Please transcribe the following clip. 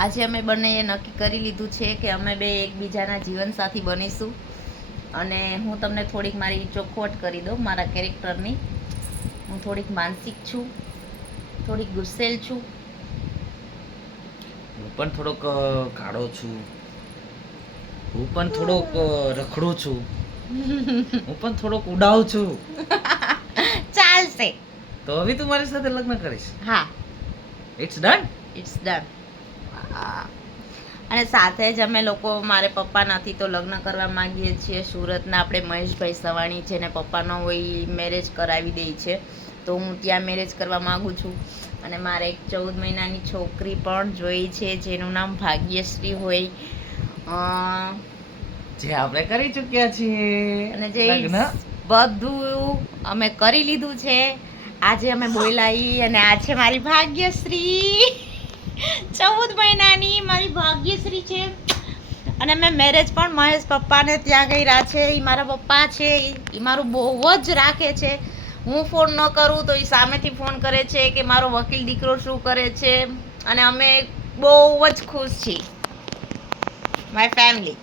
આજે અમે બંનેએ નક્કી કરી લીધું છે કે અમે બે એકબીજાના જીવનસાથી બનીશું. અને હું તમને થોડીક મારી ચોખવટ કરી દઉં મારા કેરેક્ટરની. હું થોડીક માનસિક છું, થોડીક ગુસ્સેલ છું. હું પણ થોડોક કાળો છું, હું પણ થોડોક રખડું છું, હું પણ થોડોક ઉડાવ છું. ચાલશે. તો હવે તું મારી સાથે લગ્ન કરીશ? હા, ઇટ્સ ડન. It's done. અને સાથે જ અમે લોકો, મારે પપ્પા નથી તો લગ્ન કરવા માંગીએ છીએ સુરતના આપણે મહેશભાઈ સવાણી, જેને પપ્પા ન હોય મેરેજ કરાવી દે છે, તો હું ત્યાં મેરેજ કરવા માગું છું. અને મારે એક 14 મહિનાની છોકરી પણ જોઈ છે જેનું નામ ભાગ્યશ્રી હોય. જે આપણે કરી ચૂક્યા છીએ અને જે લગ્ન. બધું અમે કરી લીધું છે. આજે અમે બોલાવી અને આ છે મારી ભાગ્યશ્રી, 14 મહિનાની મારી ભાગ્યશ્રી છે. અને મેં મેરેજ પણ મહેશ પપ્પાને ત્યાં કર્યા છે. એ મારા પપ્પા છે, એ મારું બહુ જ રાખે છે. હું ફોન ન કરું તો એ સામેથી ફોન કરે છે કે મારો વકીલ દીકરો શું કરે છે. અને અમે બહુ જ ખુશ છીએ, માય ફેમિલી.